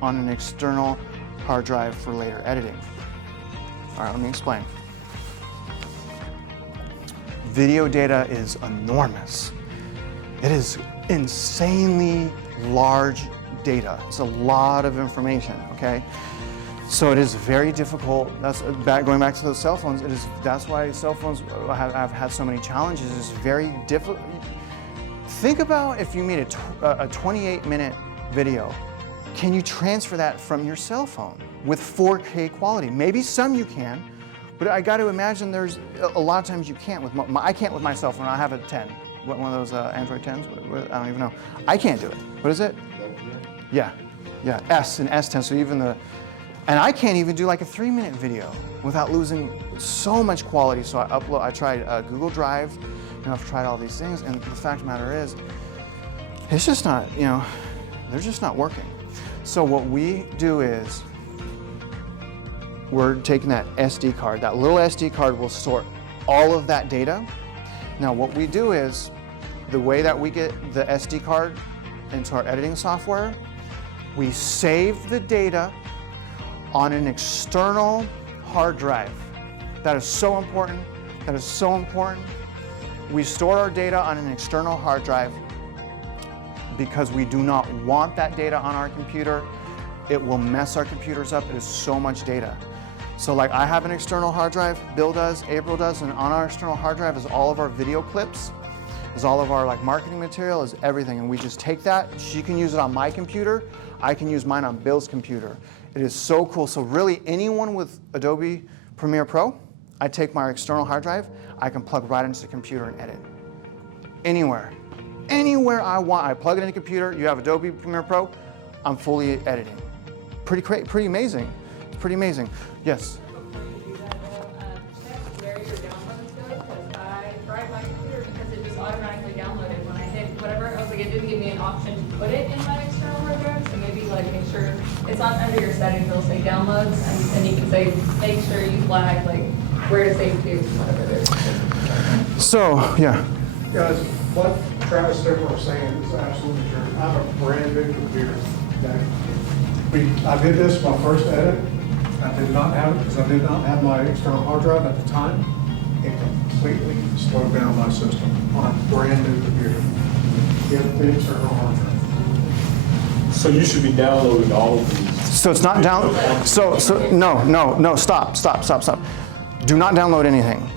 on an external hard drive for later editing. All right, let me explain. Video data is enormous. It is insanely large data. It's a lot of information, okay? So it is very difficult. That's going back to those cell phones. That's why cell phones have had so many challenges. It's very difficult. Think about if you made a 28-minute video. Can you transfer that from your cell phone with 4K quality? Maybe some you can, but I got to imagine there's a lot of times you can't. I can't with my cell phone. I have a 10, one of those Android 10s. I don't even know. I can't do it. What is it? Yeah, S and S10. So even and I can't even do like a 3-minute video without losing so much quality. So I tried Google Drive, I've tried all these things, and the fact of the matter is, it's just not, they're just not working. So what we do is, we're taking that SD card. That little SD card will store all of that data. Now what we do is, the way that we get the SD card into our editing software, we save the data on an external hard drive. That is so important. That is so important. We store our data on an external hard drive because we do not want that data on our computer. It will mess our computers up. It is so much data. So like I have an external hard drive, Bill does, April does, and on our external hard drive is all of our video clips, is all of our like marketing material, is everything. And we just take that, she can use it on my computer, I can use mine on Bill's computer. It is so cool. So really anyone with Adobe Premiere Pro, I take my external hard drive, I can plug right into the computer and edit. Anywhere I want, I plug it in the computer, you have Adobe Premiere Pro, I'm fully editing. Pretty amazing. It's pretty amazing. Yes? Before you do that though, check where your downloads go, because I tried my computer because it just automatically downloaded when I hit whatever. I was like, it didn't give me an option to put it in my external hard drive, so maybe like make sure it's not under your settings, it'll say downloads, and you can say, make sure you flag like where to save to, whatever it is. So, yeah. Guys, what Travis and Stephen are saying is absolutely true. I have a brand new computer. Okay? I did this my first edit. I did not have it because I did not have my external hard drive at the time. It completely slowed down my system on a brand new computer. Get the external hard drive. So you should be downloading all of these. So it's not down, no, stop. Do not download anything.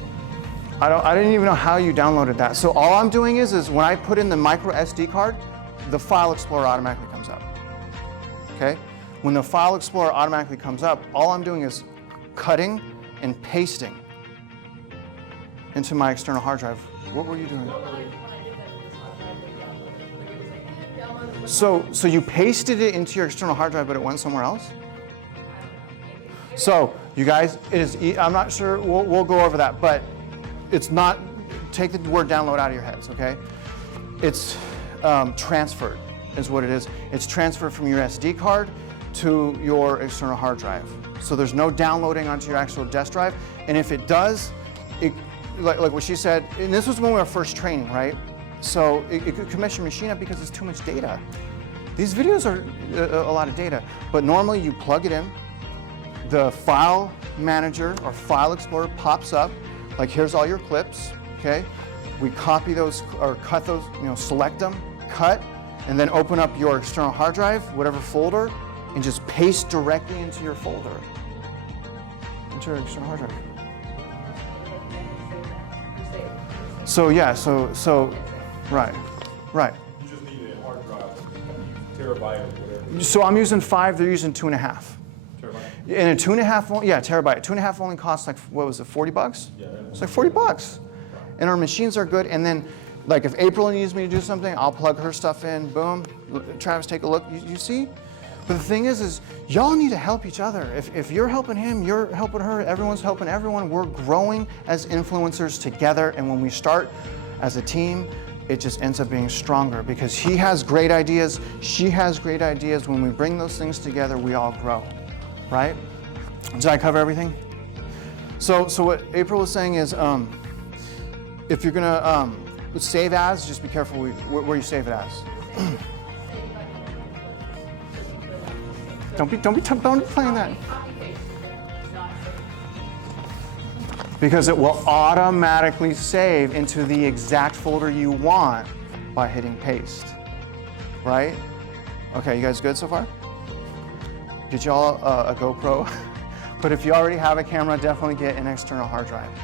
I didn't even know how you downloaded that. So all I'm doing is when I put in the micro SD card, the File Explorer automatically comes up, okay? When the File Explorer automatically comes up, all I'm doing is cutting and pasting into my external hard drive. What were you doing? So you pasted it into your external hard drive, but it went somewhere else? So you guys, I'm not sure, we'll go over that, but it's not, take the word download out of your heads, okay? It's transferred is what it is. It's transferred from your SD card to your external hard drive. So there's no downloading onto your actual disk drive. And if it does, like what she said, and this was when we were first training, right? So it could mess your machine up because it's too much data. These videos are a lot of data, but normally you plug it in, the file manager or file explorer pops up, like here's all your clips, okay? We copy those or cut those, select them, cut, and then open up your external hard drive, whatever folder, and just paste directly into your folder, into your external hard drive. So yeah, right. You just need a hard drive, terabyte or whatever. So I'm using 5, they're using 2.5. Terabyte. And a 2.5, yeah, terabyte. 2.5 only costs like, what was it, 40 bucks? Yeah. It's like 40 bucks. And our machines are good. And then, like, if April needs me to do something, I'll plug her stuff in, boom. Travis, take a look, you see? But the thing is y'all need to help each other. If you're helping him, you're helping her, everyone's helping everyone. We're growing as influencers together. And when we start as a team, it just ends up being stronger because he has great ideas, she has great ideas. When we bring those things together, we all grow, right? Did I cover everything? So what April was saying is, if you're gonna save as, just be careful where you save it as. Don't be playing that. Because it will automatically save into the exact folder you want by hitting paste, right? Okay, you guys good so far? Get y'all a GoPro, but if you already have a camera, definitely get an external hard drive.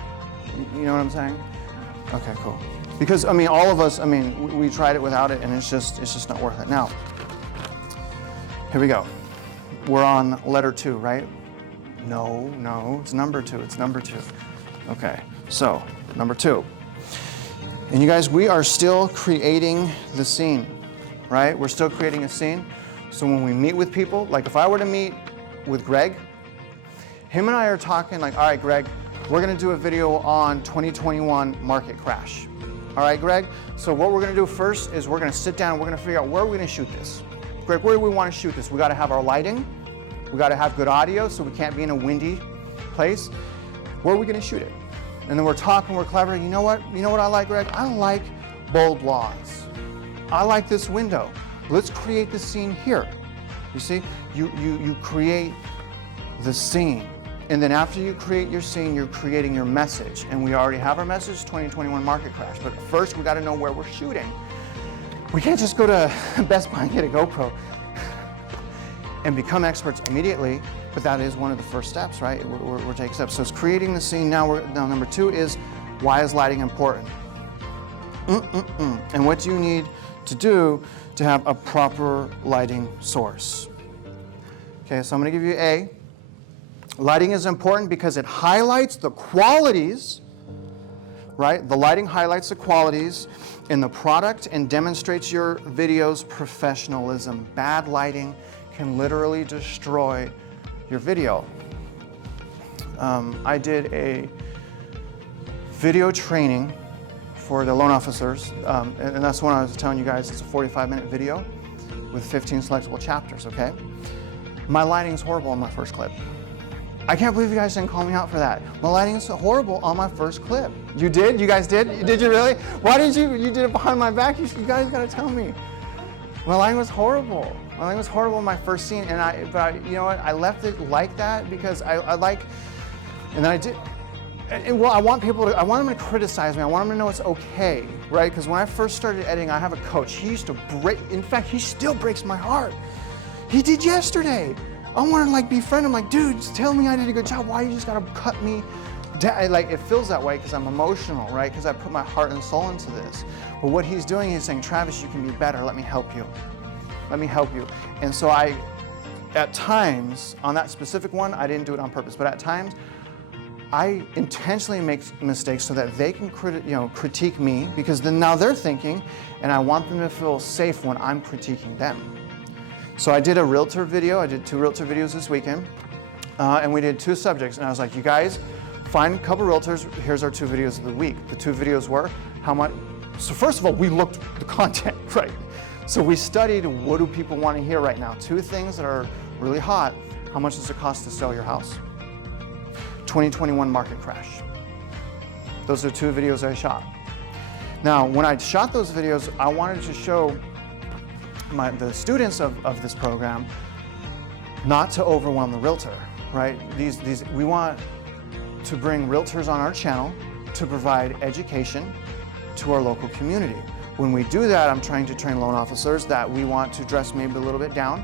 You know what I'm saying? Okay, cool. Because I mean, all of us, I mean, we tried it without it, and it's just not worth it. Now, here we go. We're on letter 2, right? No, it's number 2. It's number 2. Okay, so number 2. And you guys, we are still creating the scene, right? We're still creating a scene. So when we meet with people, like if I were to meet with Greg, him and I are talking like, all right, Greg, we're gonna do a video on 2021 market crash. All right, Greg? So what we're gonna do first is we're gonna sit down and we're gonna figure out where we're gonna shoot this. Greg, where do we wanna shoot this? We gotta have our lighting. We gotta have good audio, so we can't be in a windy place. Where are we gonna shoot it? And then we're talking, we're collaborating. You know what I like, Greg? I like bold lawns. I like this window. Let's create the scene here. You see, you create the scene. And then after you create your scene, you're creating your message. And we already have our message, 2021 market crash. But first, we gotta know where we're shooting. We can't just go to Best Buy and get a GoPro and become experts immediately, but that is one of the first steps, right? We're taking steps. So it's creating the scene. Now number 2 is, why is lighting important? And what do you need to do to have a proper lighting source? Okay, so I'm gonna give you A. Lighting is important because it highlights the qualities, right? The lighting highlights the qualities in the product and demonstrates your video's professionalism. Bad lighting can literally destroy your video. I did a video training for the loan officers, and that's when I was telling you guys it's a 45-minute video with 15 selectable chapters, okay? My lighting's horrible on my first clip. I can't believe you guys didn't call me out for that. My lighting's horrible on my first clip. You did? You guys did? Did you really? Why did you did it behind my back? You guys gotta tell me. My lighting was horrible. My lighting was horrible in my first scene, but you know what? I left it like that because I like, and then I did. And well, I want them to criticize me. I want them to know it's okay, right? Because when I first started editing, I have a coach. He used to break. In fact, he still breaks my heart. He did yesterday. I want to like befriend him. Like, dude, just tell me I did a good job. Why you just gotta cut me down? Like, it feels that way because I'm emotional, right? Because I put my heart and soul into this. But what he's doing, he's saying, Travis, you can be better. Let me help you. Let me help you. And so at times, on that specific one, I didn't do it on purpose. But at times, I intentionally make mistakes so that they can critique me, because then now they're thinking, and I want them to feel safe when I'm critiquing them. So I did a Realtor video. I did 2 Realtor videos this weekend, and we did 2 subjects. And I was like, you guys, find a couple Realtors. Here's our 2 videos of the week. The 2 videos were how much. So first of all, we looked at the content, right? So we studied, what do people want to hear right now? 2 things that are really hot. How much does it cost to sell your house? 2021 market crash. Those are 2 videos I shot. Now, when I shot those videos, I wanted to show the students of this program not to overwhelm the realtor, right? We want to bring realtors on our channel to provide education to our local community. When we do that, I'm trying to train loan officers that we want to dress maybe a little bit down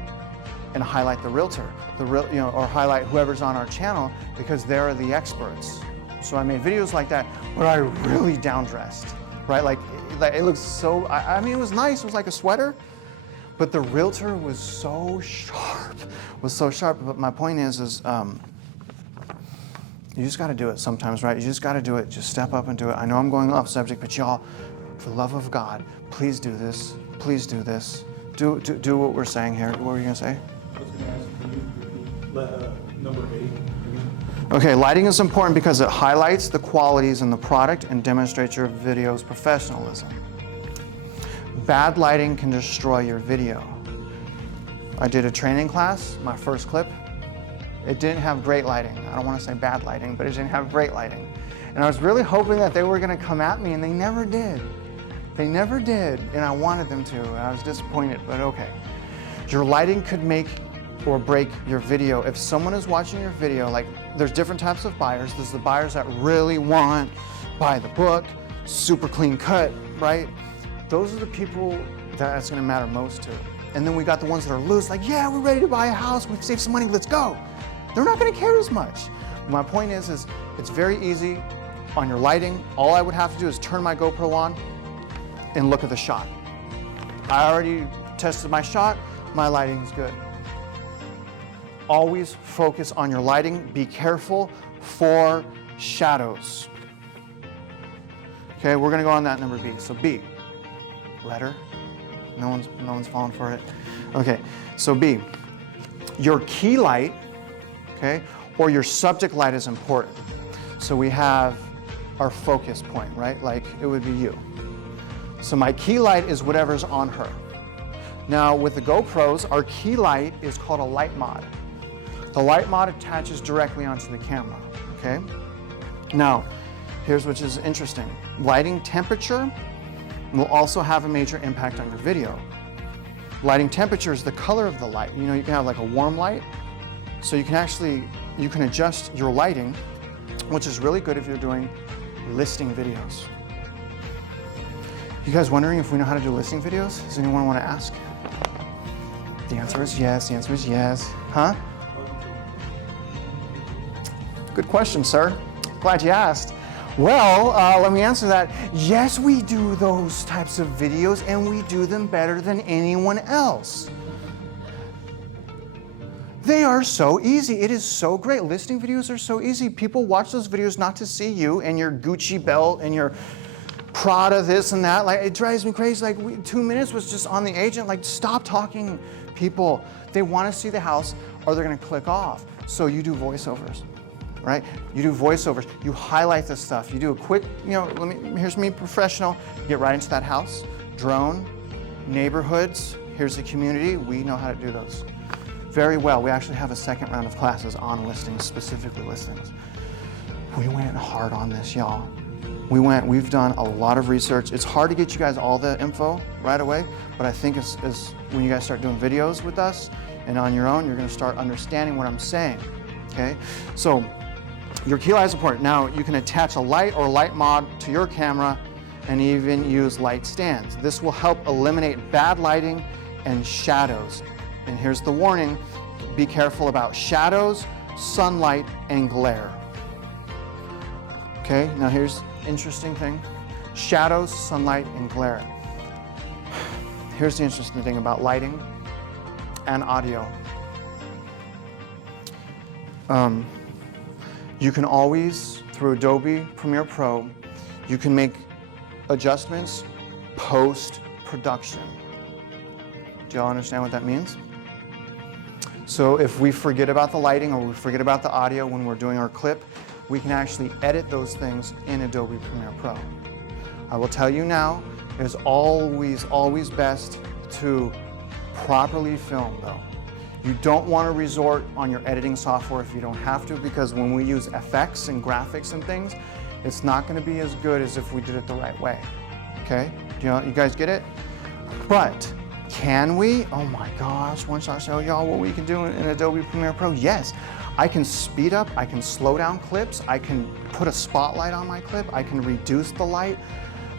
and highlight the realtor, or highlight whoever's on our channel, because they're the experts. So I made videos like that where I really down dressed, right? Like it looks so, I mean, it was nice. It was like a sweater, but the Realtor was so sharp, But my point is you just got to do it sometimes, right? You just got to do it. Just step up and do it. I know I'm going off subject, but y'all, for the love of God, please do this. Please do this. Do what we're saying here. What were you going to say? I was going to ask, can you number 8 again? Okay, lighting is important because it highlights the qualities in the product and demonstrates your video's professionalism. Bad lighting can destroy your video. I did a training class, my first clip. It didn't have great lighting. I don't want to say bad lighting, but it didn't have great lighting. And I was really hoping that they were going to come at me, and they never did. They never did, and I wanted them to, and I was disappointed, but okay. Your lighting could make or break your video. If someone is watching your video, like there's different types of buyers. There's the buyers that really want, buy the book, super clean cut, right? Those are the people that's gonna matter most to. And then we got the ones that are loose, like, yeah, we're ready to buy a house, we've saved some money, let's go. They're not gonna care as much. My point is it's very easy on your lighting. All I would have to do is turn my GoPro on and look at the shot. I already tested my shot, my lighting's good. Always focus on your lighting. Be careful for shadows. Okay, we're gonna go on that number B. So B, letter. No one's falling for it. Okay, so B, your key light, okay, or your subject light is important. So we have our focus point, right? Like it would be you. So my key light is whatever's on her. Now with the GoPros, our key light is called a light mod. The light mod attaches directly onto the camera, okay? Now, here's which is interesting. Lighting temperature will also have a major impact on your video. Lighting temperature is the color of the light. You know, you can have like a warm light, so you can adjust your lighting, which is really good if you're doing listing videos. You guys wondering if we know how to do listing videos? Does anyone want to ask? The answer is yes, the answer is yes. Huh? Good question, sir. Glad you asked. Well, let me answer that. Yes, we do those types of videos, and we do them better than anyone else. They are so easy. It is so great. Listing videos are so easy. People watch those videos not to see you and your Gucci belt and your Prada this and that. Like, it drives me crazy. Like 2 minutes was just on the agent. Like, stop talking, people. They want to see the house or they're going to click off. So you do voiceovers. Right? You do voiceovers, you highlight the stuff, you do a quick, here's me professional, get right into that house, drone, neighborhoods, here's the community, we know how to do those. Very well, we actually have a second round of classes on listings, specifically listings. We went hard on this, y'all. We've done a lot of research. It's hard to get you guys all the info right away, but I think it's when you guys start doing videos with us and on your own, you're gonna start understanding what I'm saying, okay? So, your key light is important. Now, you can attach a light or light mod to your camera and even use light stands. This will help eliminate bad lighting and shadows. And here's the warning, be careful about shadows, sunlight, and glare. Okay, now here's the interesting thing. Shadows, sunlight, and glare. Here's the interesting thing about lighting and audio. You can always, through Adobe Premiere Pro, you can make adjustments post-production. Do y'all understand what that means? So if we forget about the lighting or we forget about the audio when we're doing our clip, we can actually edit those things in Adobe Premiere Pro. I will tell you now, it is always best to properly film though. You don't want to resort on your editing software if you don't have to, because when we use effects and graphics and things, it's not going to be as good as if we did it the right way. Okay? You guys get it? But can we? Oh my gosh, once I show y'all what we can do in Adobe Premiere Pro, yes. I can speed up, I can slow down clips, I can put a spotlight on my clip, I can reduce the light.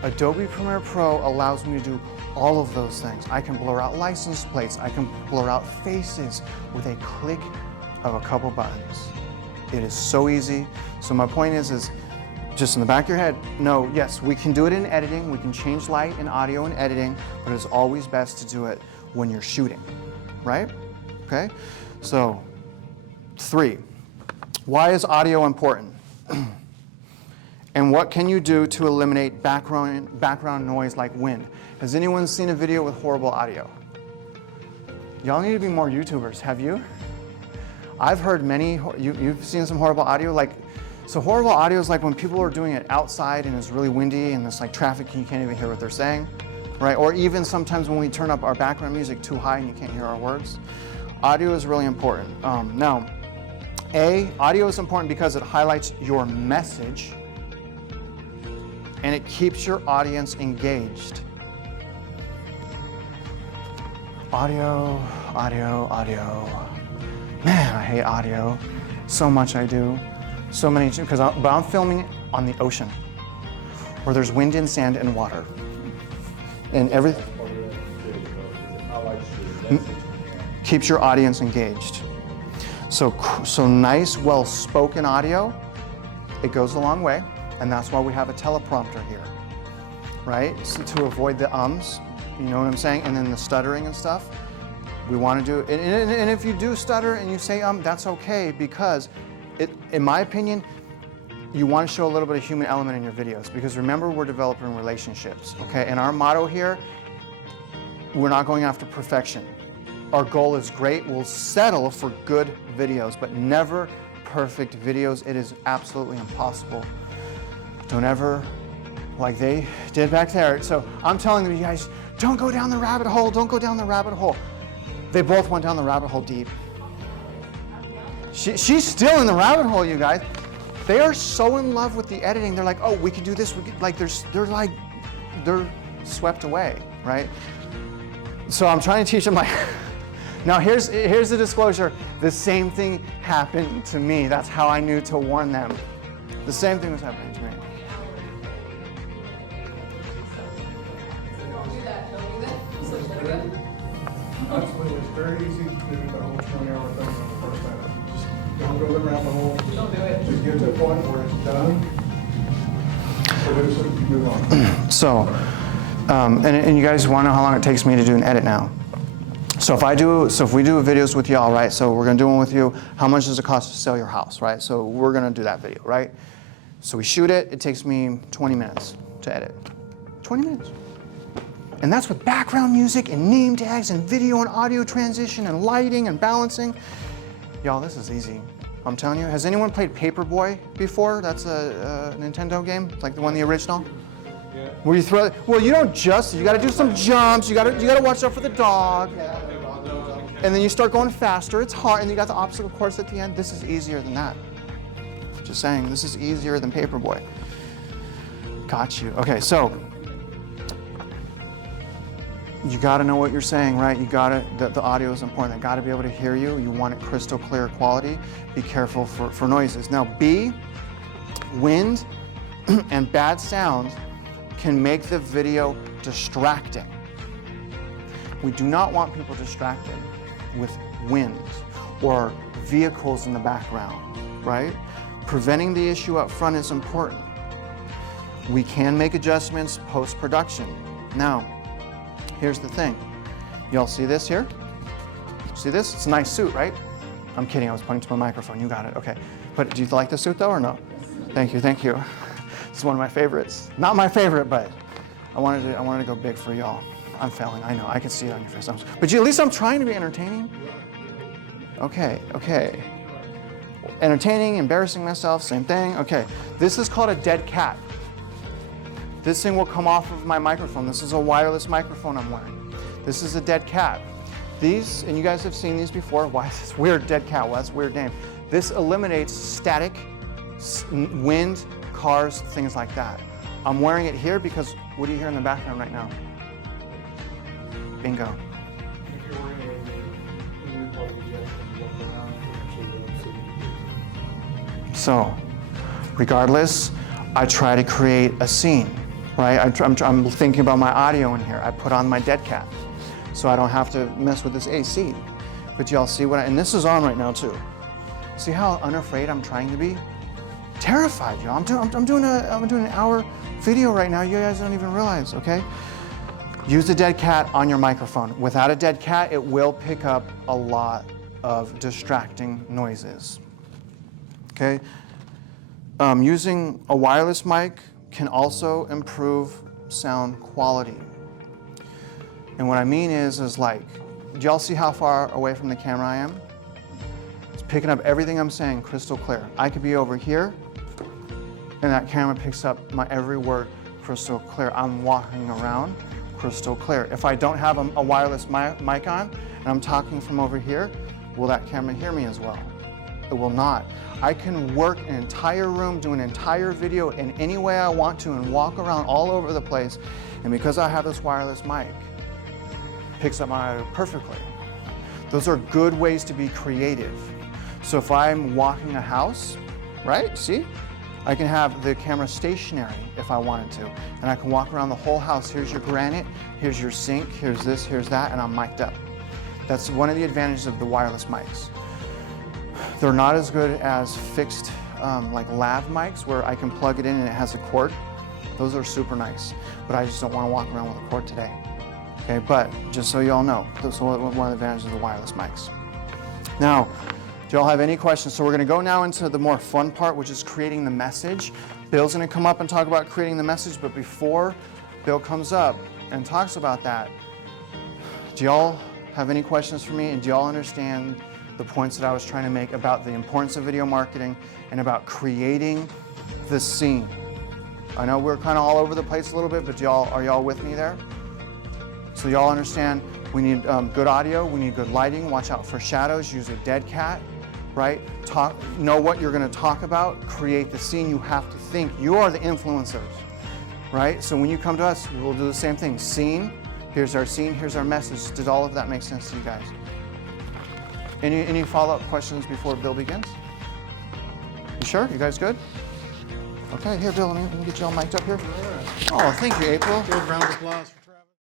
Adobe Premiere Pro allows me to do all of those things. I can blur out license plates, I can blur out faces with a click of a couple buttons. It is so easy. So my point is Just in the back of your head, no, yes, we can do it in editing. We can change light and audio in editing, but it's always best to do it when you're shooting, right? Okay, so 3, why is audio important? And what can you do to eliminate background noise like wind? Has anyone seen a video with horrible audio? Y'all need to be more YouTubers, have you? I've heard many, you've seen some horrible audio, like, so horrible audio is like when people are doing it outside and it's really windy and it's like traffic and you can't even hear what they're saying, right? Or even sometimes when we turn up our background music too high and you can't hear our words. Audio is really important. Now, audio is important because it highlights your message and it keeps your audience engaged. Audio. Man, I hate audio. So much I do. So many, but I'm filming on the ocean where there's wind and sand and water. And everything keeps your audience engaged. So nice, well-spoken audio, it goes a long way. And that's why we have a teleprompter here, right? So to avoid the ums, you know what I'm saying? And then the stuttering and stuff. We want to do, and if you do stutter and you say that's okay, because in my opinion, you want to show a little bit of human element in your videos, because remember, we're developing relationships, okay? And our motto here, we're not going after perfection. Our goal is great. We'll settle for good videos, but never perfect videos. It is absolutely impossible. Don't ever, like they did back there. So I'm telling them, you guys, don't go down the rabbit hole. Don't go down the rabbit hole. They both went down the rabbit hole deep. She's still in the rabbit hole, you guys. They are so in love with the editing. They're like, oh, we can do this. We can, like, they're swept away, right? So I'm trying to teach them, like, now here's the disclosure. The same thing happened to me. That's how I knew to warn them. The same thing was happening to me. It's very easy to do the whole 20-hour thing on the first edit. Just don't go around the whole. Don't do it. Just get to a point where it's done. Produce it, you move on. So, and you guys want to know how long it takes me to do an edit now? So if we do videos with y'all, right? So we're gonna do one with you. How much does it cost to sell your house, right? So we're gonna do that video, right? So we shoot it. It takes me 20 minutes to edit. 20 minutes. And that's with background music and name tags and video and audio transition and lighting and balancing. Y'all, this is easy. I'm telling you. Has anyone played Paperboy before? That's a Nintendo game, like the one, the original. Yeah. Where you throw it. Well, you don't just. You got to do some jumps. You got to watch out for the dog. And then you start going faster. It's hard, and you got the obstacle course at the end. This is easier than that. Just saying, this is easier than Paperboy. Got you. Okay, so. You got to know what you're saying, right? You got to, the audio is important. They got to be able to hear you. You want it crystal clear quality. Be careful for noises. Now, wind and bad sound can make the video distracting. We do not want people distracted with wind or vehicles in the background, right? Preventing the issue up front is important. We can make adjustments post-production. Now, here's the thing. Y'all see this here? See this? It's a nice suit, right? I'm kidding, I was pointing to my microphone. You got it, okay. But do you like the suit though or no? Thank you, thank you. It's one of my favorites. Not my favorite, but I wanted to go big for y'all. I'm failing, I know, I can see it on your face. But at least I'm trying to be entertaining. Okay. Entertaining, embarrassing myself, same thing. Okay, this is called a dead cat. This thing will come off of my microphone. This is a wireless microphone I'm wearing. This is a dead cat. These, and you guys have seen these before. Why is this weird dead cat? Well, that's a weird name. This eliminates static, wind, cars, things like that. I'm wearing it here because what do you hear in the background right now? Bingo. So, regardless, I try to create a scene. Right, I'm thinking about my audio in here. I put on my dead cat, so I don't have to mess with this AC. But y'all see and this is on right now too. See how unafraid I'm trying to be? terrified, y'all. I'm doing an hour video right now. You guys don't even realize, okay? Use the dead cat on your microphone. Without a dead cat, it will pick up a lot of distracting noises, okay? Using a wireless mic can also improve sound quality. And what I mean is like, do y'all see how far away from the camera I am? It's picking up everything I'm saying crystal clear. I could be over here, and that camera picks up my every word crystal clear. I'm walking around crystal clear. If I don't have a wireless mic on, and I'm talking from over here, will that camera hear me as well? It will not. I can work an entire room, do an entire video in any way I want to, and walk around all over the place. And because I have this wireless mic, it picks up my audio perfectly. Those are good ways to be creative. So if I'm walking a house, right, see? I can have the camera stationary if I wanted to, and I can walk around the whole house. Here's your granite, here's your sink, here's this, here's that, and I'm mic'd up. That's one of the advantages of the wireless mics. They're not as good as fixed like lav mics where I can plug it in and it has a cord. Those are super nice, but I just don't want to walk around with a cord today. Okay, but just so you all know, those are one of the advantages of the wireless mics. Now, do y'all have any questions? So we're gonna go now into the more fun part, which is creating the message. Bill's gonna come up and talk about creating the message, but before Bill comes up and talks about that, do y'all have any questions for me? And do y'all understand the points that I was trying to make about the importance of video marketing and about creating the scene? I know we're kind of all over the place a little bit, but are y'all with me there? So y'all understand we need good audio, we need good lighting, watch out for shadows, use a dead cat, right? Know what you're going to talk about, create the scene. You have to think. You are the influencers, right? So when you come to us, we'll do the same thing. Scene, here's our scene, here's our message. Did all of that make sense to you guys? Any follow-up questions before Bill begins? You sure? You guys good? Okay, here, Bill, let me get you all mic'd up here. Oh, thank you, April. Good round of applause.